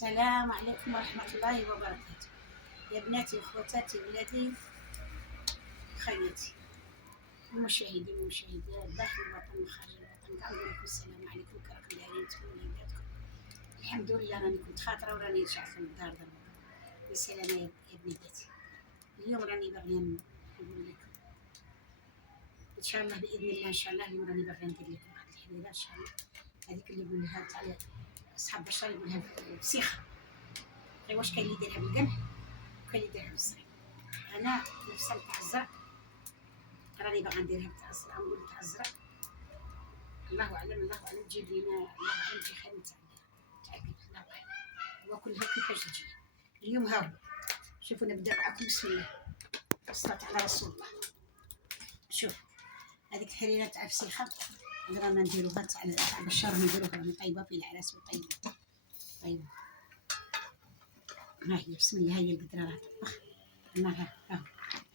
السلام عليكم ورحمة الله وبركاته. يا بناتي وخواتاتي ولادي وخياتي المشاهدين والمشاهدات داخل الوطن وخارج الوطن، نقول لكم السلام عليكم. كراكم دايرين نتوما وليداتكم؟ الحمد لله راني كنت خاطرة وراني نشعل في الدار دابا. بالسلامة يا بناتي. اليوم راني باغية نقول لكم ان شاء الله باذن الله، ان شاء الله اليوم راني باغية ندير لكم واحد الحليله ان شاء الله، هذيك اللي نقولها تاع اصحاب بشار يقولها بسيخه. غير واش كاين اللي يديرها بالقمح وكاين اللي يديرها بالصغير. انا نفسها تاع الزرع راني باغا نديرها تاع الزرع، نقول تاع الزرع الله اعلم، الله اعلم تجيب لينا، الله اعلم تجي خير تاع القمح، الله اعلم وكلها كيفاش تجي. اليوم هاو شوفوا، نبدا معكم بسم الله والصلاة على رسول الله. شوف هذيك الحريره تاع الفسيخه رانا نديروها تاع بشار، نديروها راني طيبه في العراس وطيبه طيبه. ها هي بسم الله، هي القدره راه تطبخ. انا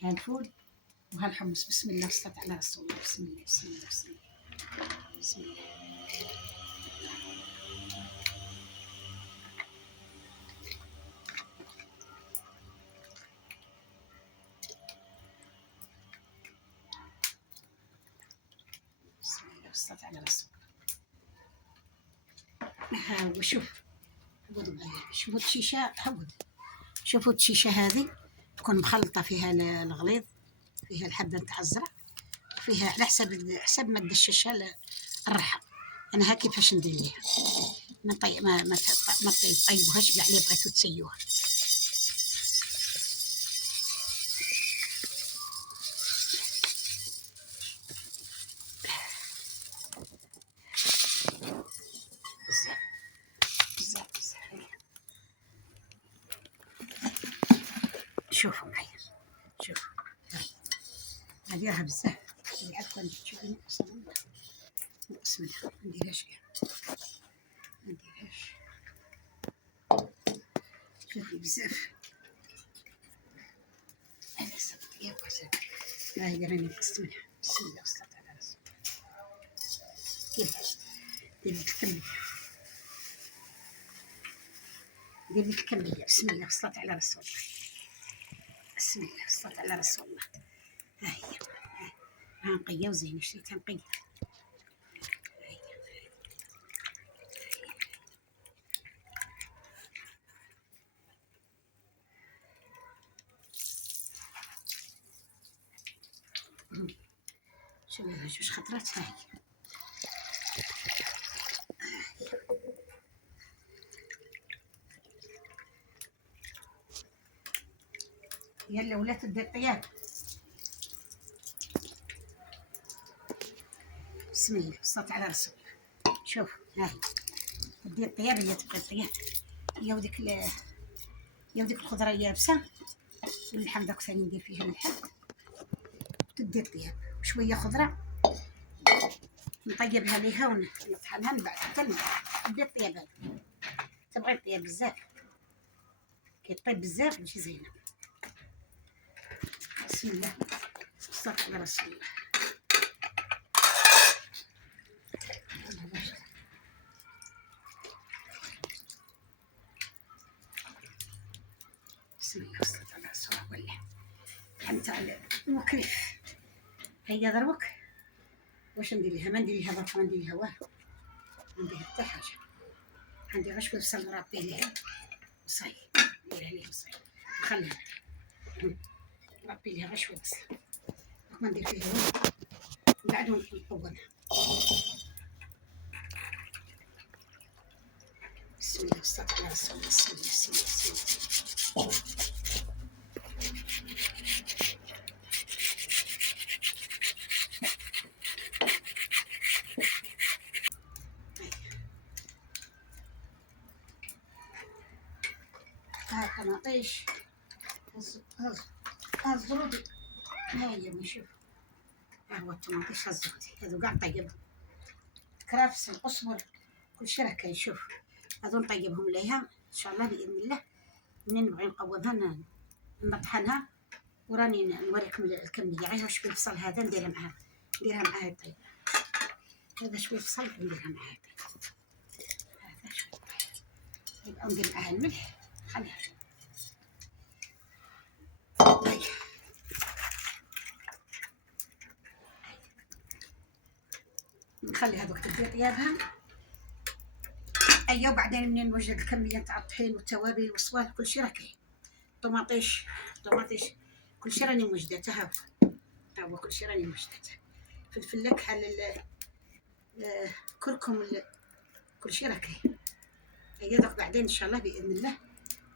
ها الفول وها الحمص. بسم الله والصلاة على رسول الله. بسم الله بسم الله بسم الله بسم الله. بسم الله والصلاة على رسول الله. ها هو شوف، هود معايا، شوفوا الشيشه، هود شوفوا الشيشه هذه تكون مخلطه فيها الغليظ، فيها الحبه تاع الزرع، فيها على حسب ما تدشش الرحى. انا ها كيفاش ندير ليها، ما طيبوهاش كاع اللي بغيتو تسيوها. شوفوا معايا، شوفوا نديرها بزاف، عفوا تشوفوني نقص منها، ما نديرهاش كاع، ما نديرهاش، شوفي بزاف. انا صدق يا وسام، لا هي راني نقصت منها. بسم الله والصلاة على رسول الله. كيفاش دير لك الكمية، دير لك الكمية. بسم الله والصلاة على رسول الله. بسم الله والصلاة على رسول الله. ها هي، ها نقية وزين، شريتها نقية. شوفي ها جوج خطرات. ها هي يلا ولات دير طياب. بسم الله والصلاة على رسول الله. شوف ها هي دير طياب، هي تبقى طياب، هي وديك الخضرة يابسة واللحم داك ثاني ندير فيها اللحم وتدير طياب وشوية خضرة نطيبها ليها ونطحنها من بعد حتى دير الطياب. هذا تبغي الطياب بزاف، كيطيب بزاف تجي زينة. بسم الله والصلاة على رسول الله. بسم الله والصلاة على رسول الله. واللحم تاع المكلف هيا دروك واش ندير ليها، ما ندير ليها برك، ما ندير ليها والو، ما ندير حتى حاجة. عندي غير شوية بصل نربي ليها وصاي، نديرها ليها وصاي نخليها نربي ليها غير شوية بصل، ما ندير فيها والو، من بعد نطونها. بسم الله والصلاة على رسول الله. بسم الله بسم الله بسم الله. ها الطماطيش، ها الزرودي، ها هي نشوف، ها هو الطماطيش، ها الزرودي، هادو كاع نطيبهم، كرافس القزبر كلشي راه كاين. شوف هادو نطيبهم ليها ان شاء الله باذن الله. منين نبغي نقومها نطحنها وراني نوريكم الكميه. غير شويه البصل هذا نديرها معاه طيب، هذا شويه بصل نديرها معاه طيب، هذا شويه وندير معاها الملح. خليها هاي. نخلي هذوك تبدا طيابها. ايوا وبعدين منين نوجد الكميه تاع الطحين والتوابل والصوالح كلشي راه كاين. طوماطيش كلشي راني موجدته. ها هو كلشي راني موجدته. فلفل لك كركم كلشي راه كاين. هي دوك بعدين ان شاء الله باذن الله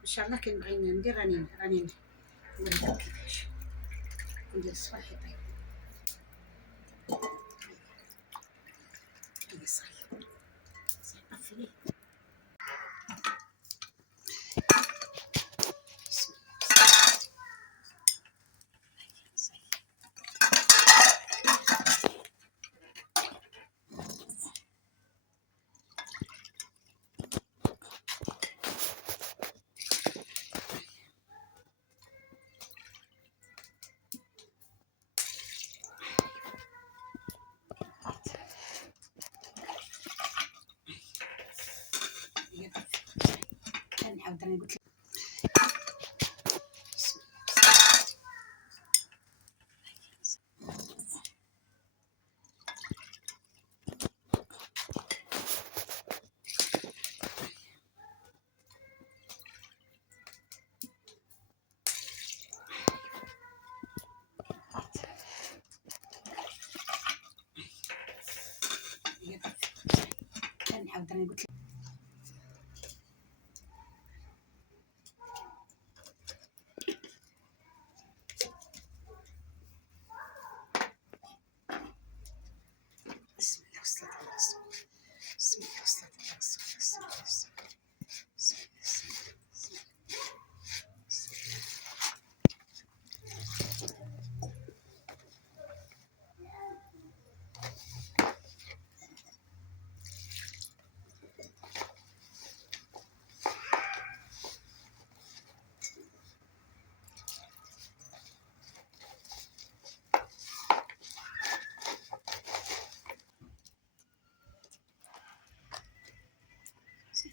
ان شاء الله كي نبغي ندير راني نوريكم كيفاش ندير الصباح يطيب. هي صاي طفي ليه. بسم الله صاي. هي طفي. نعاود راني قلت لك. بسم الله. هي طفي. نعاود راني قلت لك. بسم الله والصلاة على رسول الله. بسم الله والصلاة على رسول الله. بسم الله والصلاة. بسم الله والصلاة. بسم الله.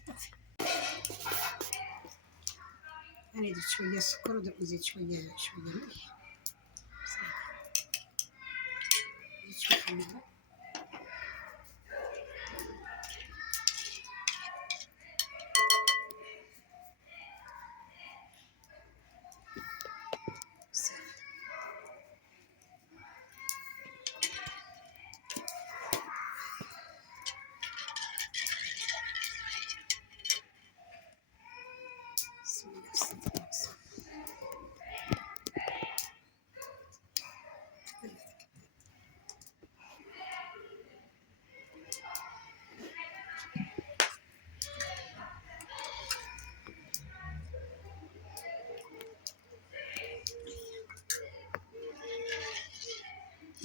طفي. أنا درت شوية سكر ودرت نزيد شوية ملح. صافي. زيد شوية خميرة. صافي. بسم الله والصلاة على رسول الله.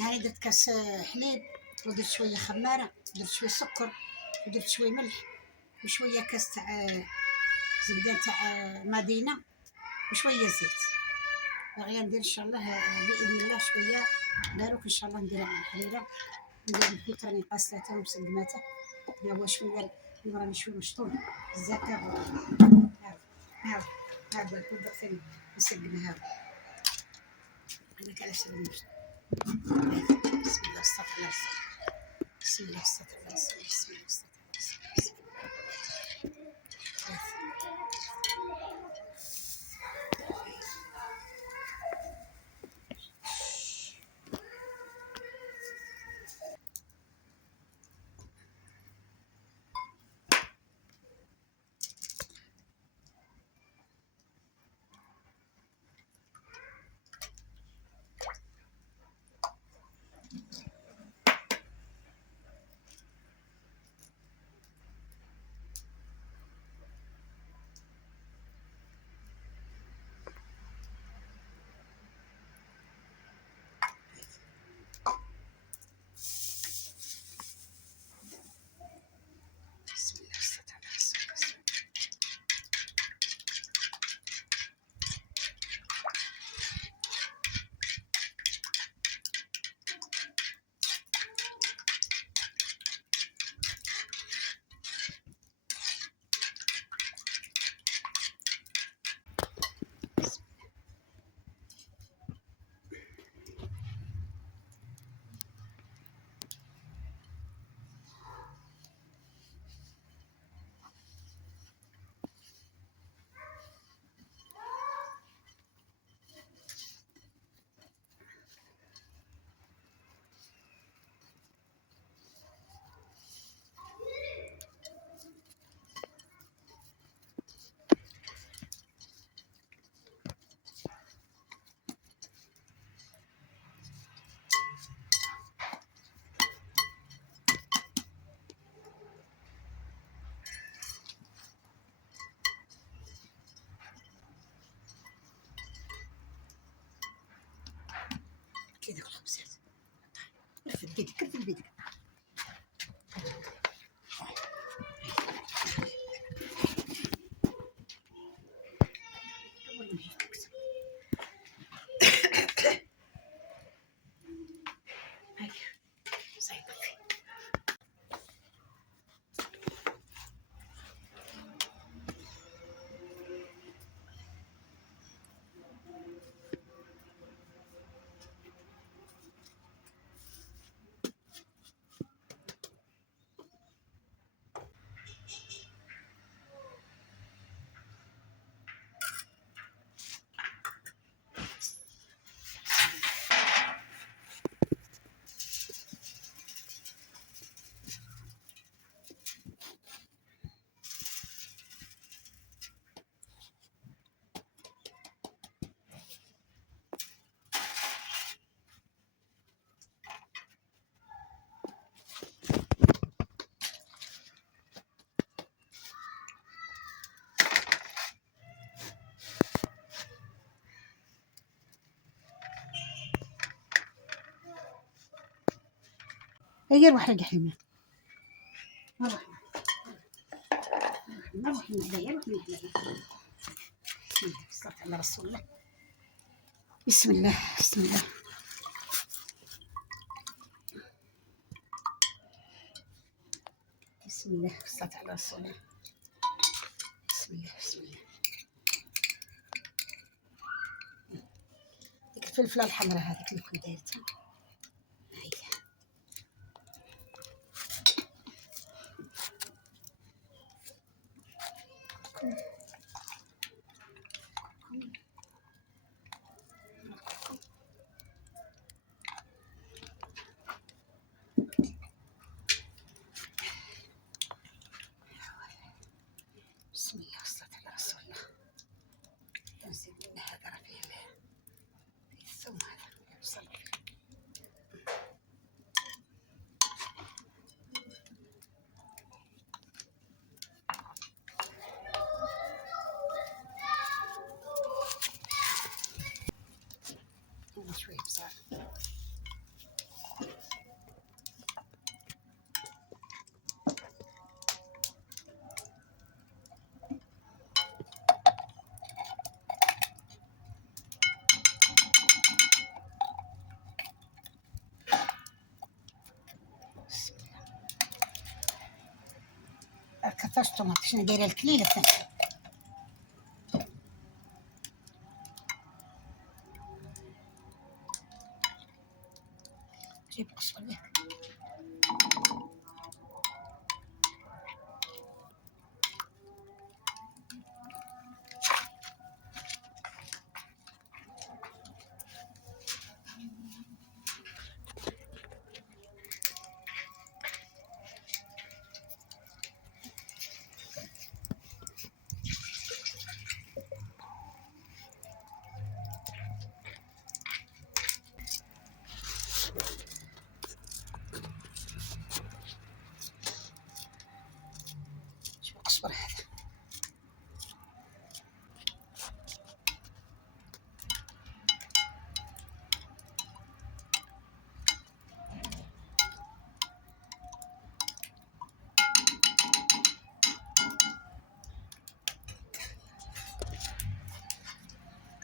هاني درت كاس حليب ودرت شوية خمارة ودرت شوية سكر ودرت شوية ملح وشوية كاس تاع زبدة تاع مدينة وشوية زيت. باغية ندير ان شاء الله باذن الله شوية داروك ان شاء الله نديرها مع الحريرة. ندير الحيط راني غاسلته ومسقماته. هو شوية راني شوية مشطوب بزاف. هاو هذا الحوض ثاني مسقمة. هاو هذاك علاش راني مشطوب. بسم الله استغفر الله. بسم الله استغفر الله. بسم الله استغفر الله. هي روح الجحيم. روح روح من هدايا، روح من هدايا. صلى على رسول الله. بسم الله بسم الله. بسم الله صلى على رسول الله. بسم الله بسم الله. ديك الفلفله الحمراء هذيك اللي كنت دايرتها هي. بسم الله والصلاة على رسول الله. تنزيل من هذا راه فيه الثوم هذا يوصل فيه. شوية بصار. كثرش طماط، شنو دايره الكليله الثانيه. جيب قصفه به. اصبر هذا.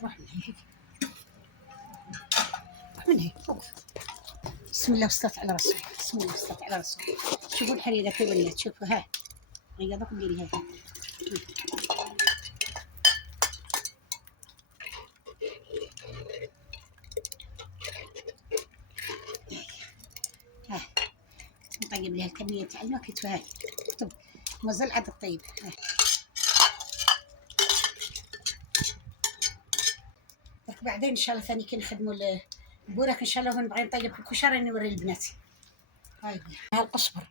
روح من هيك، روح من هيك. بسم الله والصلاة على رسول الله. بسم الله والصلاة على رسول الله. شوفوا الحريرة كيف ولات، شوفوا ها هي دوك ديري هاي. ها نطيب لها الكمية تاع الماء كتفها هاي. اكتب مازال عاد الطيب. بعدين ان شاء الله ثاني كي نخدموا البوراك ان شاء الله ونبغي نطيب الكشري راني نوري البنات. هاي ها القصبر،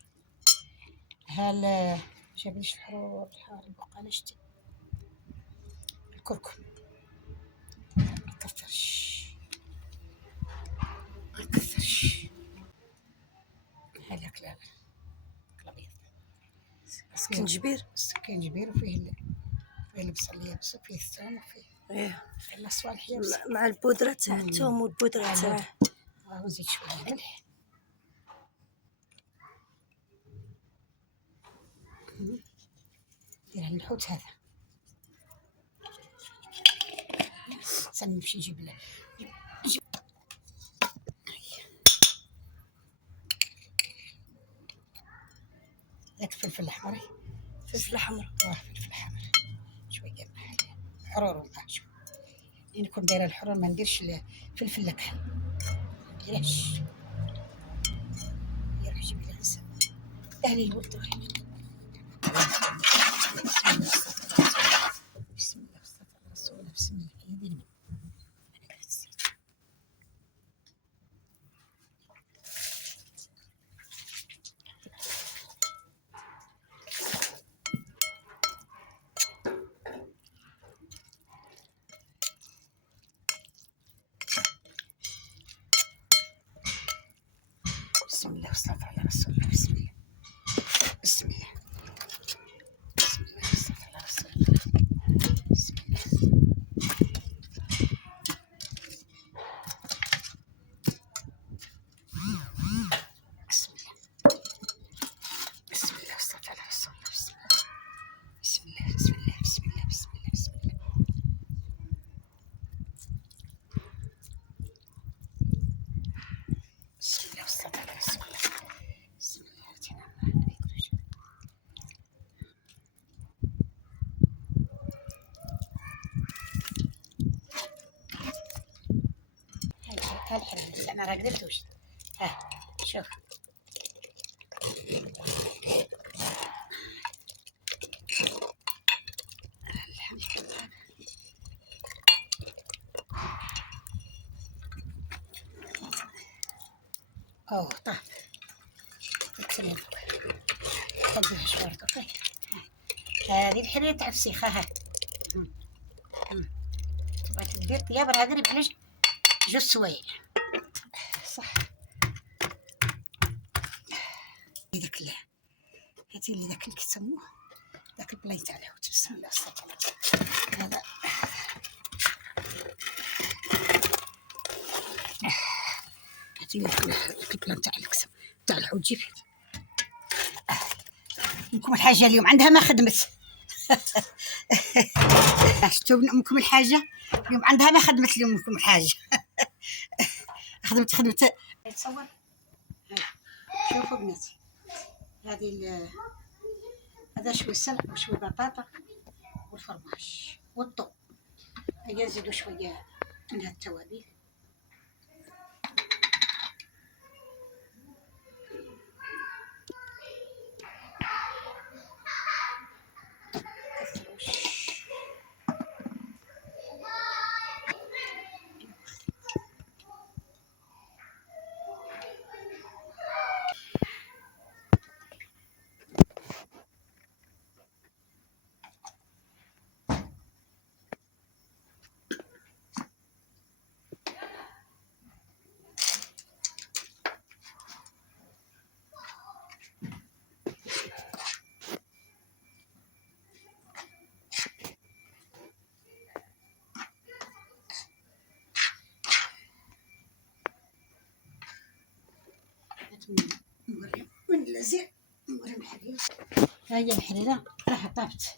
ها جابليش الحرور البقاله شتي، الكركم مكثرش هذاك الابيض. سكنجبير وفيه البصل اليابس وفيه الثوم وفيه الصوالح يابسة مع البودرة تاع الثوم والبودرة تاع وزيد شوية ملح. دير الحوت هذا. استنى نمشي نجيب ذاك الفلفل الأحمر. فلفل أحمر. فلفل أحمر شوية حرور شوي. نكون دايرة الحرور ما نديرش الفلفل الكحل. نديرهش. يروح يجيب لي غسل. أهلي الولد روحي. بسم الله والصلاة على رسول الله. بسم الله يدي الماء. بسم الله والصلاة على رسول الله. بسم الله بسم الله بسم الله والصلاة على رسول الله. بسم الله بسم الله. ها الحريرة أنا راه قدرت وجد. ها شوف أوه طاب نكتب خذيها شوية طفي. هذه الحريرة تاع الفسيخة. ها تبغى تدير طياب راه دري بحال جوج سوايع صح. داك هاتي لي داك اللي كيسموه داك البلاي تاع الحوت. بسم الله الصلاة هذا هاتي داك البلان تاع الكسم تاع الحوت. جيب أمكم الحاجة اليوم عندها ما خدمت. شفتوا أمكم الحاجة اليوم عندها ما خدمت. اليوم أمكم الحاجة خدمت تصور. شوفوا بناتي هذه هذا شوي سلق وشوي بطاطا والفرماج والثوم. هيا نزيدوا شوية من هاد التوابل. نوري من اللزير نوري الحريرة. ها هي الحريرة راها طابت.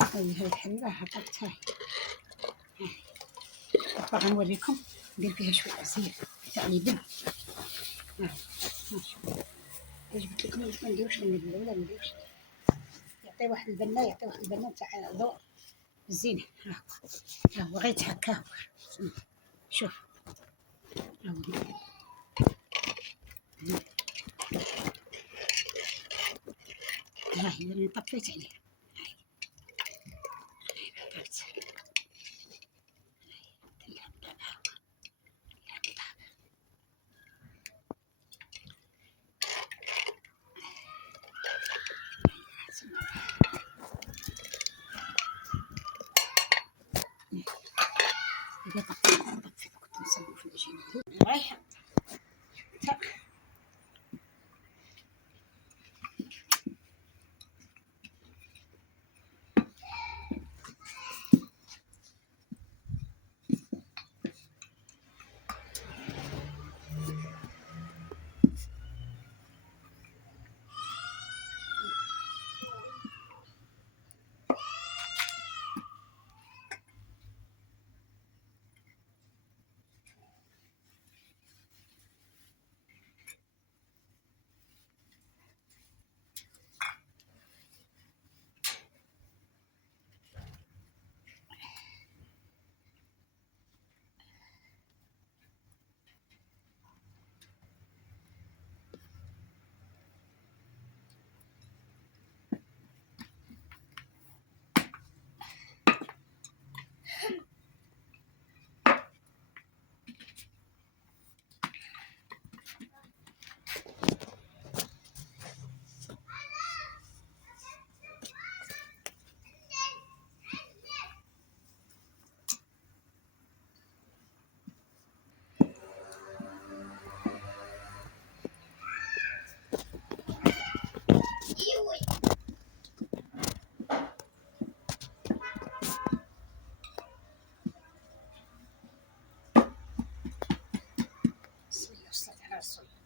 هاي الحريرة راها طابت. هاي باغا نوريكم ندير فيها شوية زيت تاع لبن. جبت لكم ما نديروش النبله ولا ما نديروش. يعطي واحد البنه تاع ضوء زينه. ها هو غير هكا. شوف ها هي اللي طفيت عليها. كنت نسوي في العجينه رايحه. بسم الله الصلاة على رسول الله.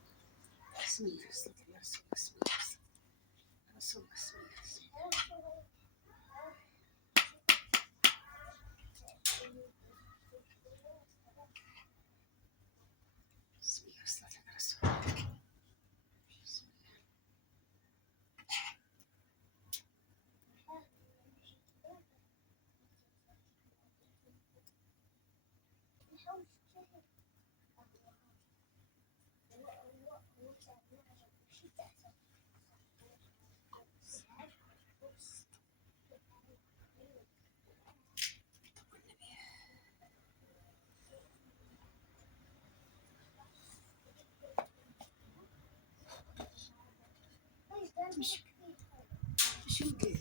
بسم الله رسول الله. بسم الله. بسم الله الصلاة على رسول الله. بسم الله. مش ندير.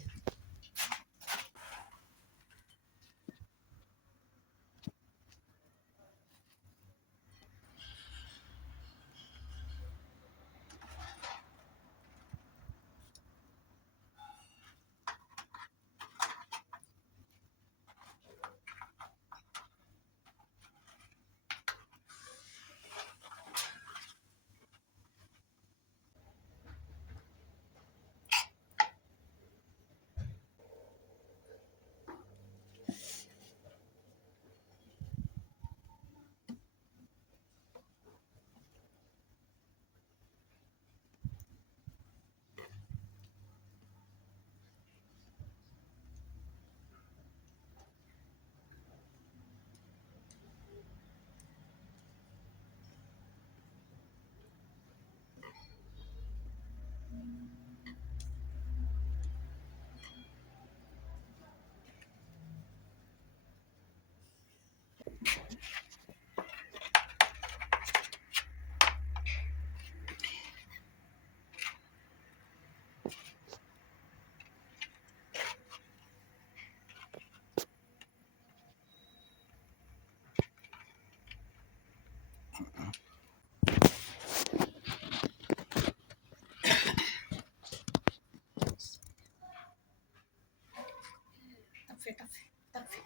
طفي طفي طفي.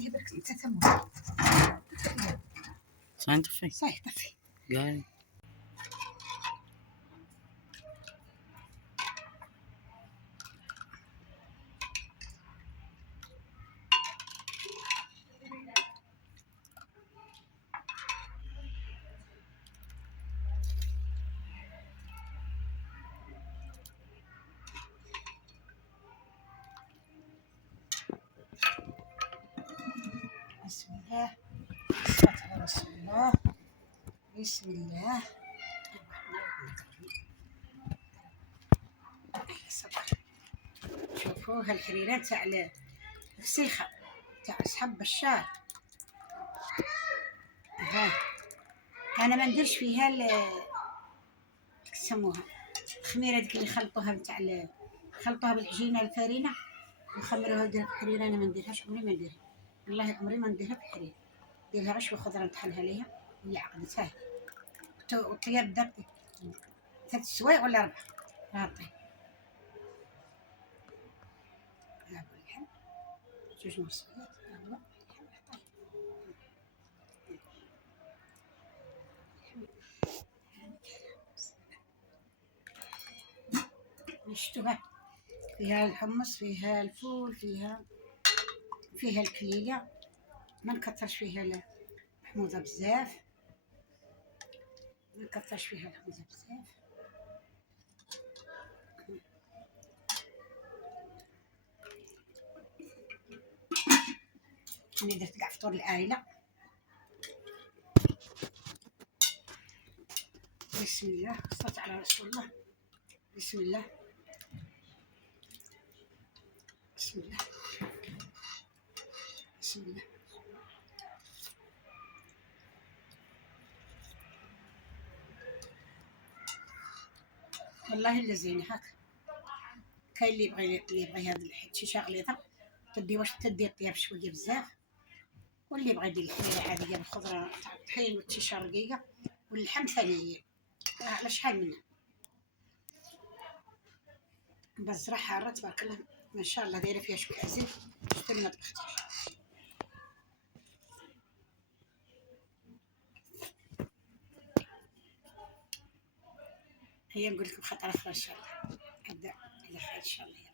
يبرك انت تموت. صحيح طفي صحيح طفي. قاعد بسم الله، الصلاة على رسول الله. بسم الله الرحمن الرحيم. صبر. شوفوا هالحريرات تاع الفسيخة تاع أصحاب بشار. ها أنا ما نديرش فيها يسموها الخميرة ديك اللي خلطوها بتاع خلطوها بالعجينة الفارينة وخمروها وديرها في الحريرة. أنا ما نديرهاش، عمري ما نديرها، والله عمري ما نديرها في الحريرة. نديرها غش وخضرة نطحنها ليها وهي عقدتها والطياب درت 3 سوايع ولا 4 نعطيه. ها هو اللحم 2 نصويات. ها هو اللحم نعطيه. نشتوها فيها الحمص، فيها الفول، فيها الكليلة. ما نكثرش فيها الحموضة بزاف، ما نكثرش فيها الحموضة بزاف. أنا درت كاع فطور العائلة. بسم الله، الصلاة على رسول الله. بسم الله بسم الله بسم الله. والله إلا زين هاك. كاين اللي يبغي هاد الحشيشة غليظة تدي واش تدي الطياب شوية بزاف، واللي يبغي يدير الحلية عادية بالخضرة تاع الطحين والتيشة رقيقة واللحم ثانية على شحال منها. بس راح حارة تبارك الله ما شاء الله دايره فيها شويه زيت، شفتي ما طبختيش. هيا نقول لكم خطره اخرى ان شاء الله، ابدا على خير ان شاء الله.